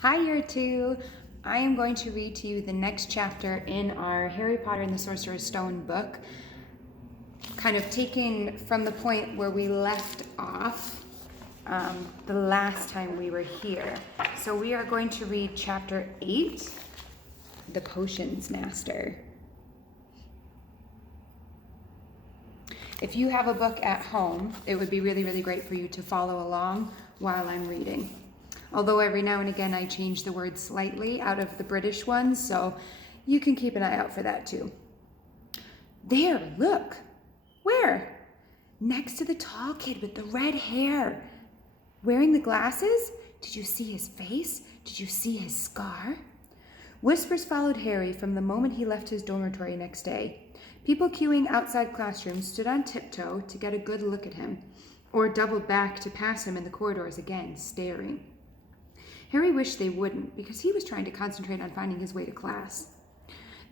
Hi, Year 2. I am going to read to you the next chapter in our Harry Potter and the Sorcerer's Stone book, kind of taking from the point where we left off the last time we were here. So we are going to read chapter 8, The Potions Master. If you have a book at home, it would be really, really great for you to follow along while I'm reading. Although every now and again I change the words slightly out of the British ones, so you can keep an eye out for that too. There, look. Where? Next to the tall kid with the red hair. Wearing the glasses? Did you see his face? Did you see his scar? Whispers followed Harry from the moment he left his dormitory next day. People queuing outside classrooms stood on tiptoe to get a good look at him, or doubled back to pass him in the corridors again, staring. Harry wished they wouldn't, because he was trying to concentrate on finding his way to class.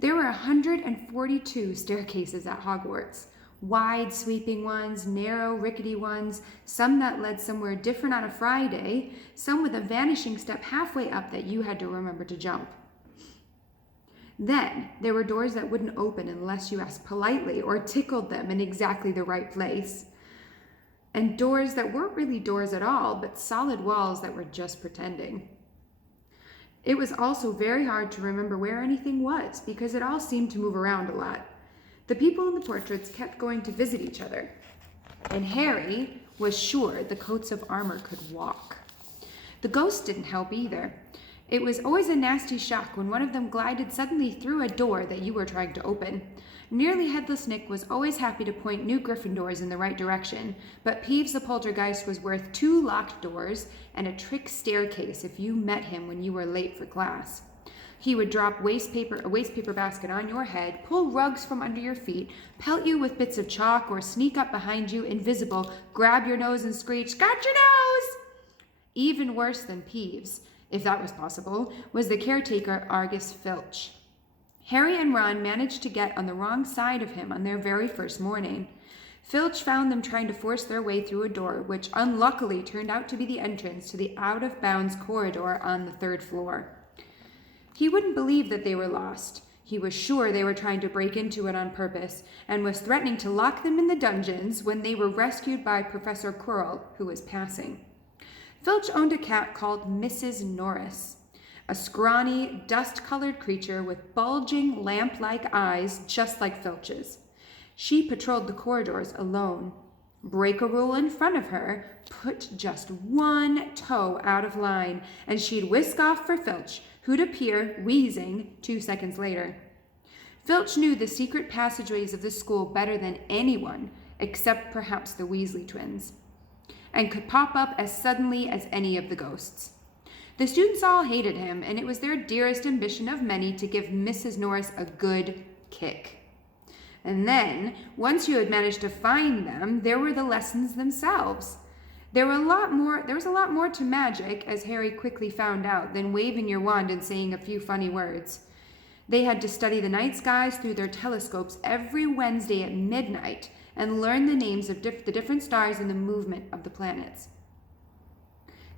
There were 142 staircases at Hogwarts. Wide, sweeping ones, narrow, rickety ones, some that led somewhere different on a Friday, some with a vanishing step halfway up that you had to remember to jump. Then, there were doors that wouldn't open unless you asked politely or tickled them in exactly the right place. And doors that weren't really doors at all, but solid walls that were just pretending. It was also very hard to remember where anything was, because it all seemed to move around a lot. The people in the portraits kept going to visit each other, and Harry was sure the coats of armor could walk. The ghosts didn't help either. It was always a nasty shock when one of them glided suddenly through a door that you were trying to open. Nearly Headless Nick was always happy to point new Gryffindors in the right direction, but Peeves the Poltergeist was worth 2 locked doors and a trick staircase if you met him when you were late for class. He would drop a waste paper basket on your head, pull rugs from under your feet, pelt you with bits of chalk, or sneak up behind you invisible, grab your nose and screech, "Got your nose!" Even worse than Peeves, if that was possible, was the caretaker Argus Filch. Harry and Ron managed to get on the wrong side of him on their very first morning. Filch found them trying to force their way through a door, which unluckily turned out to be the entrance to the out-of-bounds corridor on the 3rd floor. He wouldn't believe that they were lost. He was sure they were trying to break into it on purpose, and was threatening to lock them in the dungeons when they were rescued by Professor Quirrell, who was passing. Filch owned a cat called Mrs. Norris, a scrawny, dust-colored creature with bulging, lamp-like eyes just like Filch's. She patrolled the corridors alone. Break a rule in front of her, put just one toe out of line, and she'd whisk off for Filch, who'd appear, wheezing, 2 seconds later. Filch knew the secret passageways of the school better than anyone, except perhaps the Weasley twins, and could pop up as suddenly as any of the ghosts. The students all hated him, and it was their dearest ambition of many to give Mrs. Norris a good kick. And then, once you had managed to find them, there were the lessons themselves. There was a lot more to magic, as Harry quickly found out, than waving your wand and saying a few funny words. They had to study the night skies through their telescopes every Wednesday at midnight and learn the names of the different stars and the movement of the planets.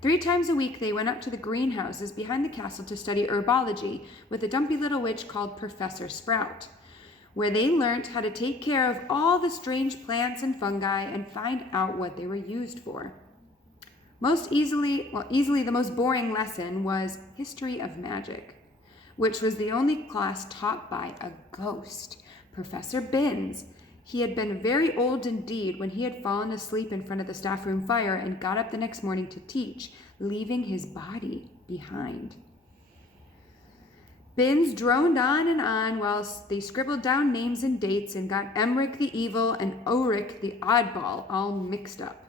3 times a week they went up to the greenhouses behind the castle to study herbology with a dumpy little witch called Professor Sprout, where they learnt how to take care of all the strange plants and fungi and find out what they were used for. Easily the most boring lesson was History of Magic, which was the only class taught by a ghost, Professor Binns. He had been very old indeed when he had fallen asleep in front of the staff room fire and got up the next morning to teach, leaving his body behind. Binns droned on and on whilst they scribbled down names and dates and got Emmerich the Evil and Ulrich the Oddball all mixed up.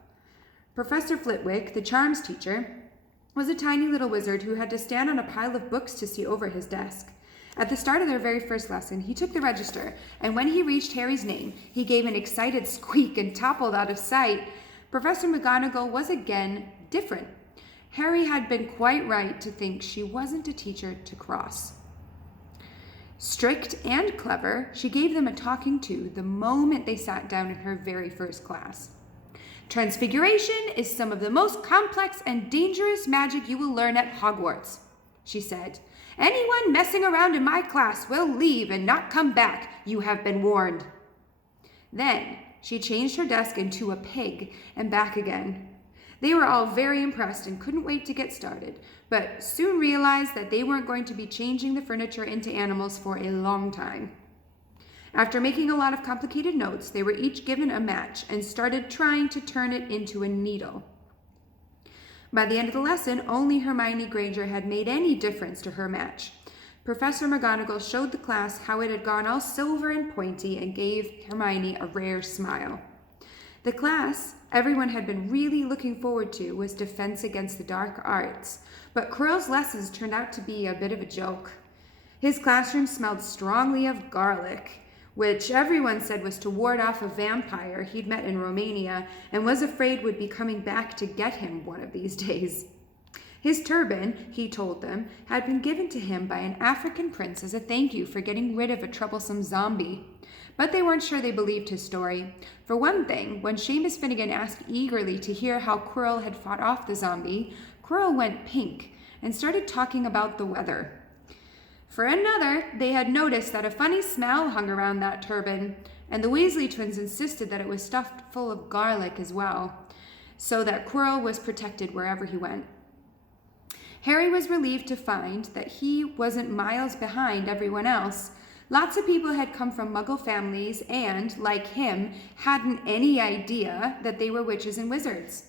Professor Flitwick, the charms teacher, was a tiny little wizard who had to stand on a pile of books to see over his desk. At the start of their very first lesson, he took the register, and when he reached Harry's name, he gave an excited squeak and toppled out of sight. Professor McGonagall was again different. Harry had been quite right to think she wasn't a teacher to cross. Strict and clever, she gave them a talking to the moment they sat down in her very first class. Transfiguration is some of the most complex and dangerous magic you will learn at Hogwarts. she said. "Anyone messing around in my class will leave and not come back. You have been warned." Then she changed her desk into a pig and back again. They were all very impressed and couldn't wait to get started, but soon realized that they weren't going to be changing the furniture into animals for a long time. After making a lot of complicated notes, they were each given a match and started trying to turn it into a needle. By the end of the lesson, only Hermione Granger had made any difference to her match. Professor McGonagall showed the class how it had gone all silver and pointy and gave Hermione a rare smile. The class everyone had been really looking forward to was Defense Against the Dark Arts, but Quirrell's lessons turned out to be a bit of a joke. His classroom smelled strongly of garlic, which everyone said was to ward off a vampire he'd met in Romania and was afraid would be coming back to get him one of these days. His turban, he told them, had been given to him by an African prince as a thank you for getting rid of a troublesome zombie. But they weren't sure they believed his story. For one thing, when Seamus Finnegan asked eagerly to hear how Quirrell had fought off the zombie, Quirrell went pink and started talking about the weather. For another, they had noticed that a funny smell hung around that turban, and the Weasley twins insisted that it was stuffed full of garlic as well, so that Quirrell was protected wherever he went. Harry was relieved to find that he wasn't miles behind everyone else. Lots of people had come from Muggle families and, like him, hadn't any idea that they were witches and wizards.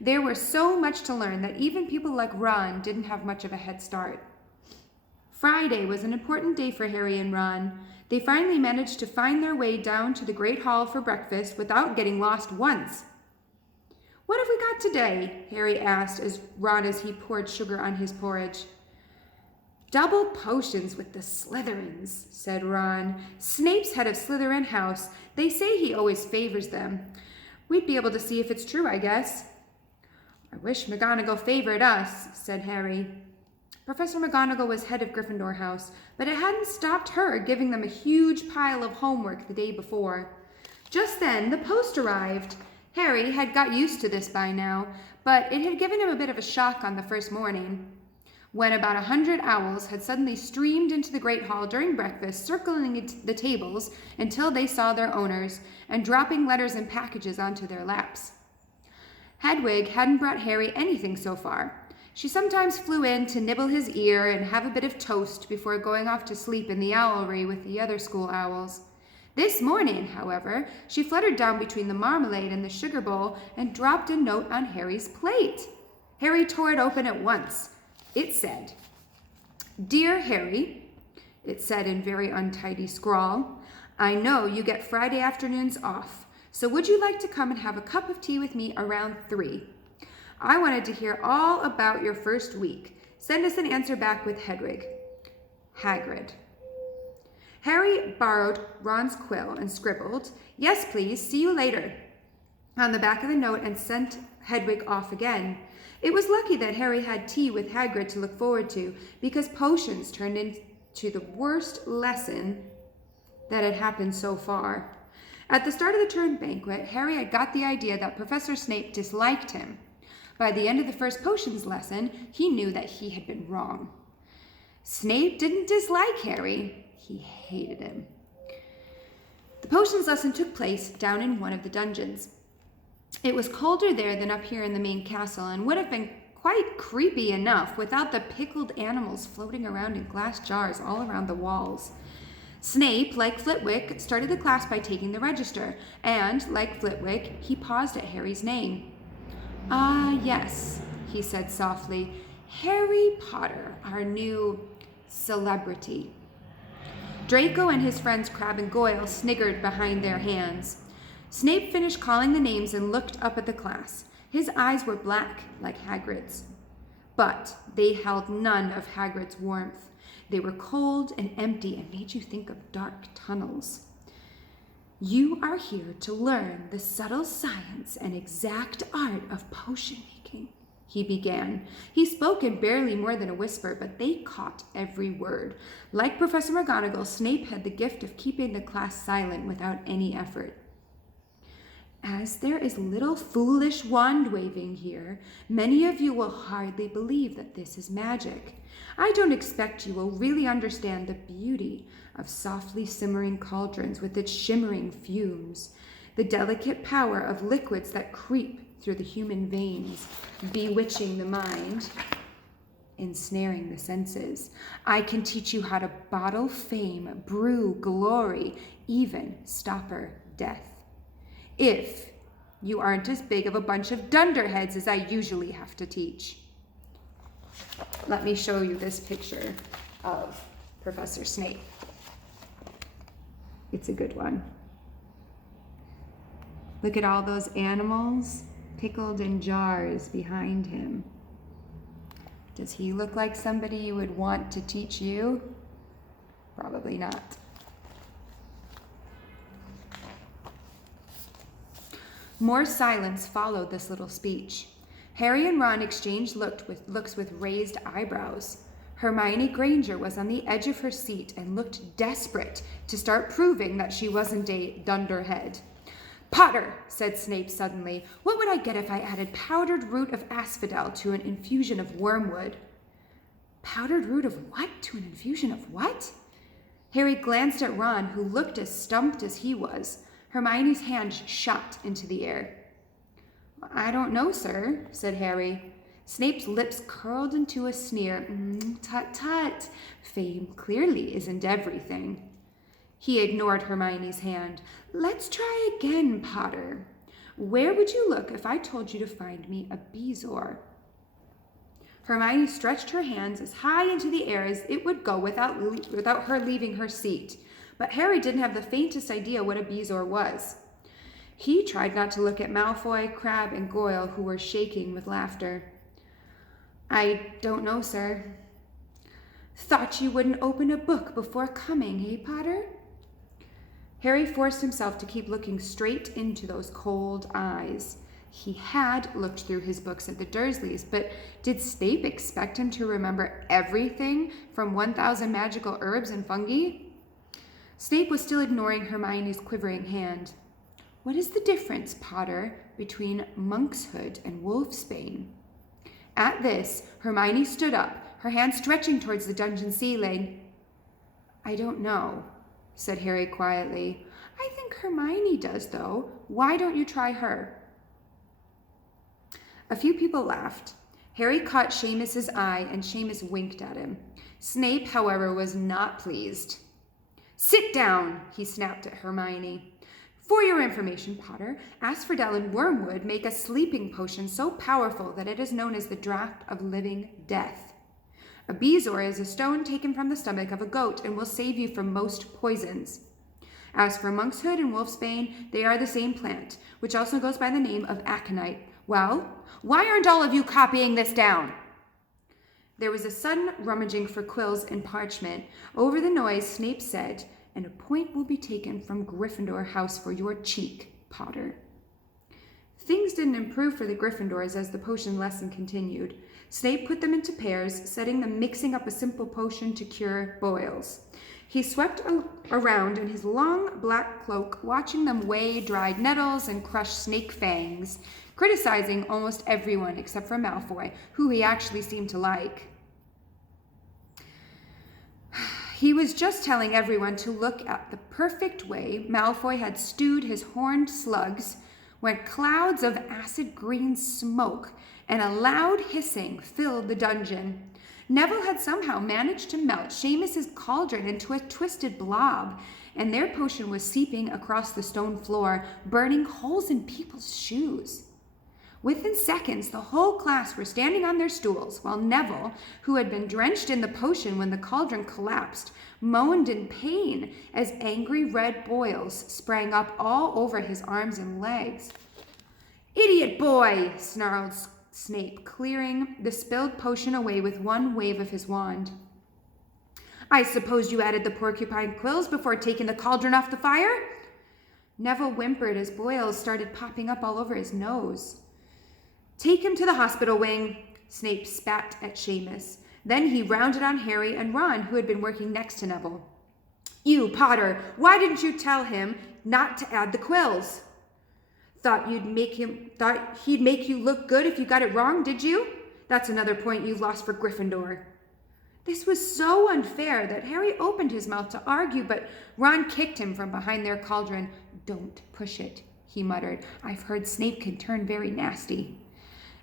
There was so much to learn that even people like Ron didn't have much of a head start. Friday was an important day for Harry and Ron. They finally managed to find their way down to the Great Hall for breakfast without getting lost once. "What have we got today?" Harry asked Ron as he poured sugar on his porridge. "Double potions with the Slytherins," said Ron. "Snape's head of Slytherin House. They say he always favors them. We'd be able to see if it's true, I guess." "I wish McGonagall favored us," said Harry. Professor McGonagall was head of Gryffindor House, but it hadn't stopped her giving them a huge pile of homework the day before. Just then, the post arrived. Harry had got used to this by now, but it had given him a bit of a shock on the first morning, when about 100 owls had suddenly streamed into the Great Hall during breakfast, circling the tables until they saw their owners, and dropping letters and packages onto their laps. Hedwig hadn't brought Harry anything so far. She sometimes flew in to nibble his ear and have a bit of toast before going off to sleep in the owlry with the other school owls. This morning, however, she fluttered down between the marmalade and the sugar bowl and dropped a note on Harry's plate. Harry tore it open at once. It said, "Dear Harry," it said in very untidy scrawl, "I know you get Friday afternoons off, so would you like to come and have a cup of tea with me around 3? I wanted to hear all about your first week. Send us an answer back with Hedwig. Hagrid." Harry borrowed Ron's quill and scribbled, "Yes, please, see you later," on the back of the note and sent Hedwig off again. It was lucky that Harry had tea with Hagrid to look forward to, because potions turned into the worst lesson that had happened so far. At the start of the term banquet, Harry had got the idea that Professor Snape disliked him. By the end of the first potions lesson, he knew that he had been wrong. Snape didn't dislike Harry. He hated him. The potions lesson took place down in one of the dungeons. It was colder there than up here in the main castle and would have been quite creepy enough without the pickled animals floating around in glass jars all around the walls. Snape, like Flitwick, started the class by taking the register, and, like Flitwick, he paused at Harry's name. "Ah, yes," he said softly, "Harry Potter, our new celebrity." Draco and his friends Crabbe and Goyle sniggered behind their hands. Snape finished calling the names and looked up at the class. His eyes were black, like Hagrid's. But they held none of Hagrid's warmth. They were cold and empty and made you think of dark tunnels. "You are here to learn the subtle science and exact art of potion making," he began. He spoke in barely more than a whisper, but they caught every word. Like Professor McGonagall, Snape had the gift of keeping the class silent without any effort. As there is little foolish wand waving here, many of you will hardly believe that this is magic. I don't expect you will really understand the beauty of softly simmering cauldrons with its shimmering fumes, the delicate power of liquids that creep through the human veins, bewitching the mind, ensnaring the senses. I can teach you how to bottle fame, brew glory, even stopper death. If you aren't as big of a bunch of dunderheads as I usually have to teach. Let me show you this picture of Professor Snape. It's a good one. Look at all those animals pickled in jars behind him. Does he look like somebody you would want to teach you? Probably not. More silence followed this little speech. Harry and Ron exchanged looks with raised eyebrows. Hermione Granger was on the edge of her seat and looked desperate to start proving that she wasn't a dunderhead. "Potter," said Snape suddenly, "what would I get if I added powdered root of asphodel to an infusion of wormwood?" Powdered root of what to an infusion of what? Harry glanced at Ron, who looked as stumped as he was. Hermione's hand shot into the air. "I don't know, sir," said Harry. Snape's lips curled into a sneer. Tut, tut. Fame clearly isn't everything." He ignored Hermione's hand. "Let's try again, Potter. Where would you look if I told you to find me a bezoar?" Hermione stretched her hands as high into the air as it would go without her leaving her seat. But Harry didn't have the faintest idea what a bezoar was. He tried not to look at Malfoy, Crabbe, and Goyle, who were shaking with laughter. "I don't know, sir." "Thought you wouldn't open a book before coming, eh, Potter?" Harry forced himself to keep looking straight into those cold eyes. He had looked through his books at the Dursleys, but did Snape expect him to remember everything from 1,000 magical herbs and fungi? Snape was still ignoring Hermione's quivering hand. "What is the difference, Potter, between monkshood and wolfsbane?" At this, Hermione stood up, her hand stretching towards the dungeon ceiling. "I don't know," said Harry quietly. "I think Hermione does, though. Why don't you try her?" A few people laughed. Harry caught Seamus's eye, and Seamus winked at him. Snape, however, was not pleased. "Sit down," he snapped at Hermione. "For your information, Potter, asphodel and wormwood make a sleeping potion so powerful that it is known as the draught of living death. A bezoar is a stone taken from the stomach of a goat and will save you from most poisons. As for monkshood and wolfsbane, they are the same plant, which also goes by the name of aconite. Well, why aren't all of you copying this down?" There was a sudden rummaging for quills and parchment. Over the noise, Snape said, "And a point will be taken from Gryffindor House for your cheek, Potter." Things didn't improve for the Gryffindors as the potion lesson continued. Snape put them into pairs, setting them mixing up a simple potion to cure boils. He swept around in his long black cloak, watching them weigh dried nettles and crush snake fangs, criticizing almost everyone except for Malfoy, who he actually seemed to like. He was just telling everyone to look at the perfect way Malfoy had stewed his horned slugs when clouds of acid green smoke and a loud hissing filled the dungeon. Neville had somehow managed to melt Seamus's cauldron into a twisted blob, and their potion was seeping across the stone floor, burning holes in people's shoes. Within seconds, the whole class were standing on their stools, while Neville, who had been drenched in the potion when the cauldron collapsed, moaned in pain as angry red boils sprang up all over his arms and legs. "Idiot boy!" snarled Snape, clearing the spilled potion away with one wave of his wand. "I suppose you added the porcupine quills before taking the cauldron off the fire?" Neville whimpered as boils started popping up all over his nose. "Take him to the hospital wing," Snape spat at Seamus. Then he rounded on Harry and Ron, who had been working next to Neville. "You, Potter, why didn't you tell him not to add the quills?" Thought he'd make you look good if you got it wrong, did you? That's another point you lost for Gryffindor." This was so unfair that Harry opened his mouth to argue, but Ron kicked him from behind their cauldron. "Don't push it," he muttered. "I've heard Snape can turn very nasty."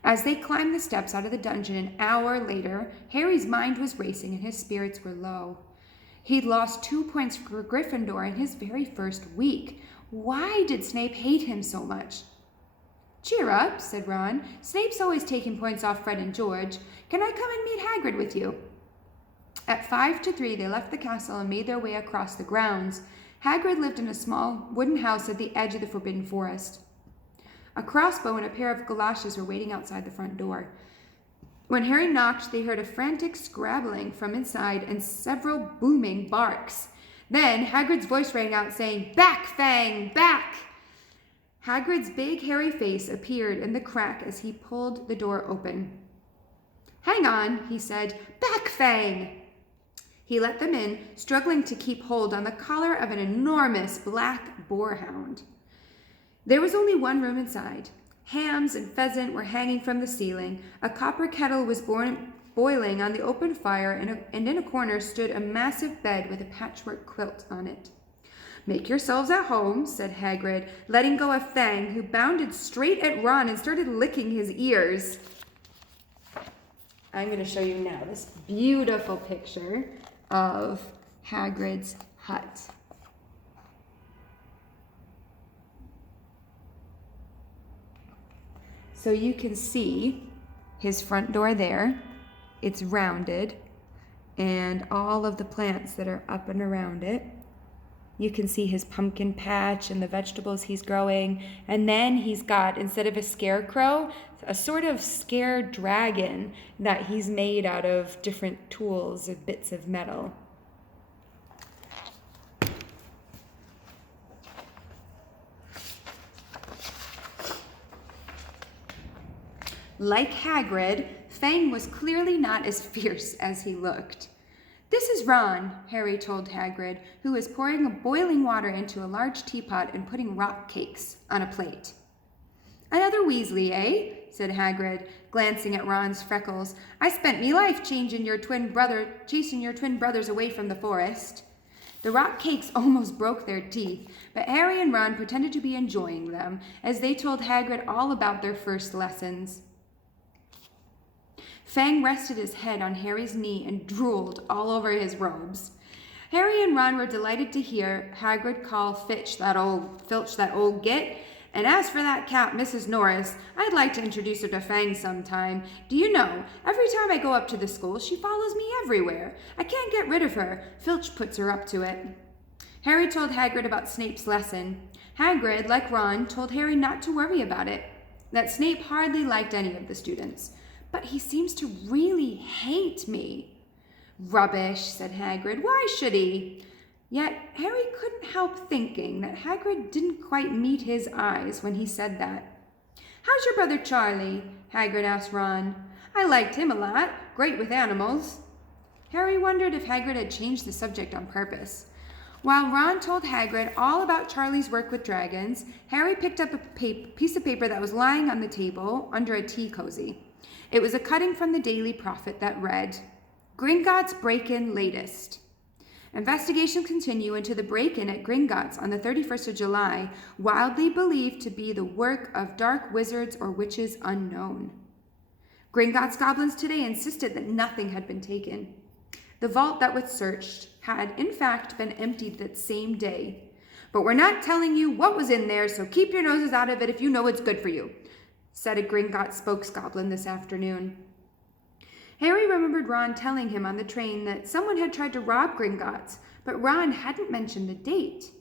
As they climbed the steps out of the dungeon an hour later, Harry's mind was racing and his spirits were low. He'd lost 2 points for Gryffindor in his very first week. Why did Snape hate him so much? "Cheer up," said Ron. "Snape's always taking points off Fred and George. Can I come and meet Hagrid with you?" At 5 to 3, they left the castle and made their way across the grounds. Hagrid lived in a small wooden house at the edge of the Forbidden Forest. A crossbow and a pair of galoshes were waiting outside the front door. When Harry knocked, they heard a frantic scrabbling from inside and several booming barks. Then Hagrid's voice rang out saying, "Back, Fang, back!" Hagrid's big, hairy face appeared in the crack as he pulled the door open. "Hang on," he said. "Back, Fang!" He let them in, struggling to keep hold on the collar of an enormous black boarhound. There was only one room inside. Hams and pheasant were hanging from the ceiling. A copper kettle was boiling on the open fire, and in a corner stood a massive bed with a patchwork quilt on it. "Make yourselves at home," said Hagrid, letting go of Fang, who bounded straight at Ron and started licking his ears. I'm going to show you now this beautiful picture of Hagrid's hut. So you can see his front door there. It's rounded, and all of the plants that are up and around it. You can see his pumpkin patch and the vegetables he's growing. And then he's got, instead of a scarecrow, a sort of scare dragon that he's made out of different tools of bits of metal. Like Hagrid, Fang was clearly not as fierce as he looked. "This is Ron," Harry told Hagrid, who was pouring boiling water into a large teapot and putting rock cakes on a plate. "Another Weasley, eh?" said Hagrid, glancing at Ron's freckles. "I spent me life chasing your twin brothers away from the forest." The rock cakes almost broke their teeth, but Harry and Ron pretended to be enjoying them as they told Hagrid all about their first lessons. Fang rested his head on Harry's knee and drooled all over his robes. Harry and Ron were delighted to hear Hagrid call Filch that old git. "And as for that cat, Mrs. Norris, I'd like to introduce her to Fang sometime. Do you know, every time I go up to the school, she follows me everywhere. I can't get rid of her. Filch puts her up to it." Harry told Hagrid about Snape's lesson. Hagrid, like Ron, told Harry not to worry about it, that Snape hardly liked any of the students. "But he seems to really hate me." "Rubbish," said Hagrid. "Why should he?" Yet Harry couldn't help thinking that Hagrid didn't quite meet his eyes when he said that. "How's your brother Charlie?" Hagrid asked Ron. "I liked him a lot. Great with animals." Harry wondered if Hagrid had changed the subject on purpose. While Ron told Hagrid all about Charlie's work with dragons, Harry picked up a piece of paper that was lying on the table under a tea cozy. It was a cutting from the Daily Prophet that read, "Gringotts break-in latest. Investigations continue into the break-in at Gringotts on the 31st of July, wildly believed to be the work of dark wizards or witches unknown. Gringotts goblins today insisted that nothing had been taken. The vault that was searched had, in fact, been emptied that same day. But we're not telling you what was in there, so keep your noses out of it if you know it's good for you," said a Gringotts spokesgoblin this afternoon. Harry remembered Ron telling him on the train that someone had tried to rob Gringotts, but Ron hadn't mentioned the date.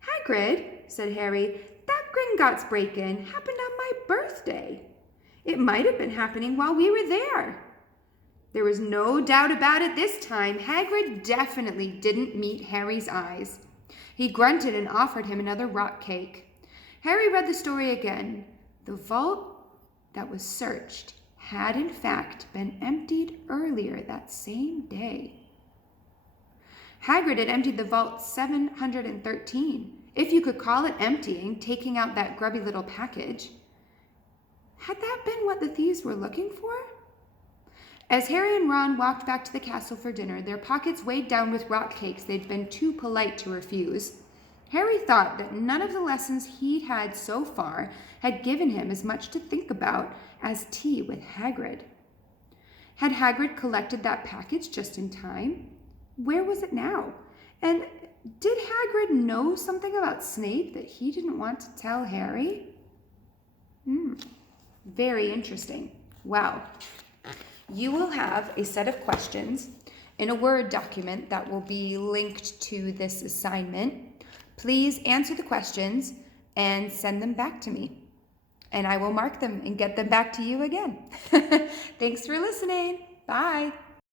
"Hagrid," said Harry, "that Gringotts break-in happened on my birthday. It might have been happening while we were there." There was no doubt about it this time. Hagrid definitely didn't meet Harry's eyes. He grunted and offered him another rock cake. Harry read the story again. The vault that was searched had in fact been emptied earlier that same day. Hagrid had emptied the vault 713. If you could call it emptying, taking out that grubby little package. Had that been what the thieves were looking for? As Harry and Ron walked back to the castle for dinner, their pockets weighed down with rock cakes they'd been too polite to refuse. Harry thought that none of the lessons he'd had so far had given him as much to think about as tea with Hagrid. Had Hagrid collected that package just in time? Where was it now? And did Hagrid know something about Snape that he didn't want to tell Harry? Very interesting. Well, you will have a set of questions in a Word document that will be linked to this assignment. Please answer the questions and send them back to me. And I will mark them and get them back to you again. Thanks for listening. Bye.